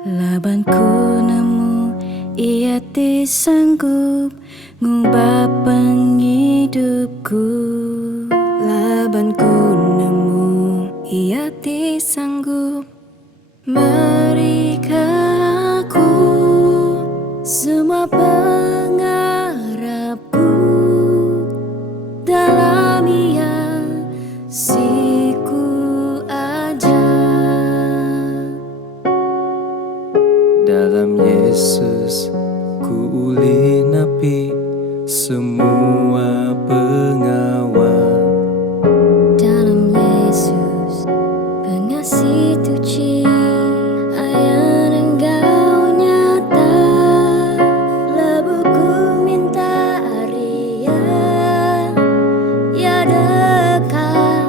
Labanku nemu ia disanggup ngubah pengidupku. Labanku nemu ia disanggup beri ke aku semua pengarapku dalam ia siku aja. Dalam Yesus ku uli napi semua pengawal. Dalam Yesus pengasih tuci ayan engkau nyata. Lebuku minta ria ya dekat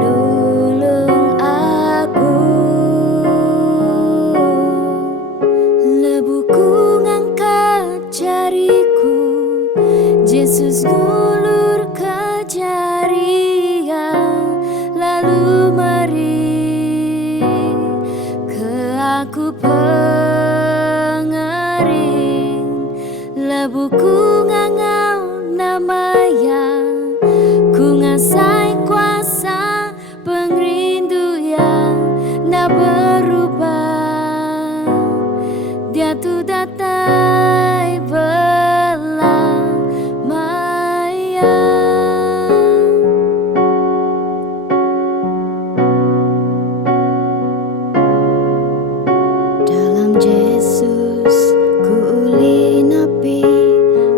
nulung aku. Lebuku ngangkat jariku, Yesus ngulur ke jarinya, lalu mari ke aku pengering. Lebuku ngangau namanya, ku ngasai kuasa pengrindu yang nak berubah. Dia tu datai belamanya. Dalam Yesus ku uli napi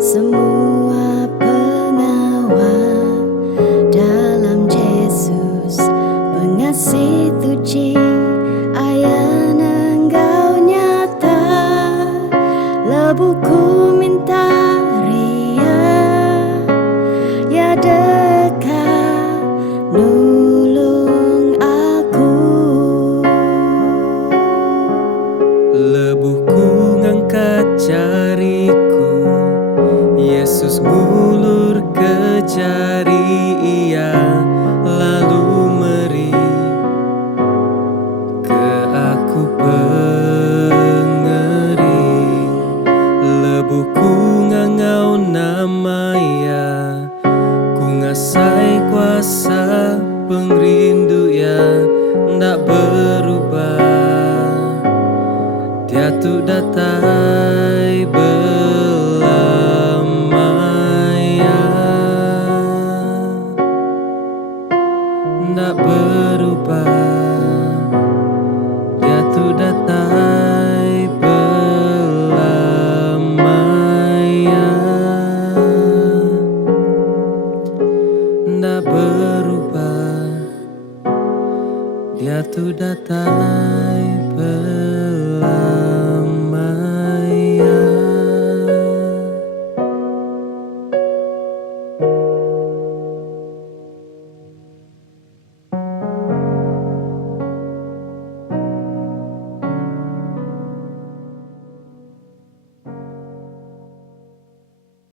semua pengawal. Dalam Yesus pengasih tuci ayan engkau nyata. Lebuku minta ria ya dekat nulung aku. Lebuhku ngangkat jariku, Yesus ngulur ke jari ia, lalu meri ke aku pengering. Lebuhku ngangau nama ia, ku ngasai kuasa pengrindu ya ndak berubah. Dia tu datai belamanya, ndak berubah. Dia tu datai belamanya, ndak berubah. Dia tu datai belamanya.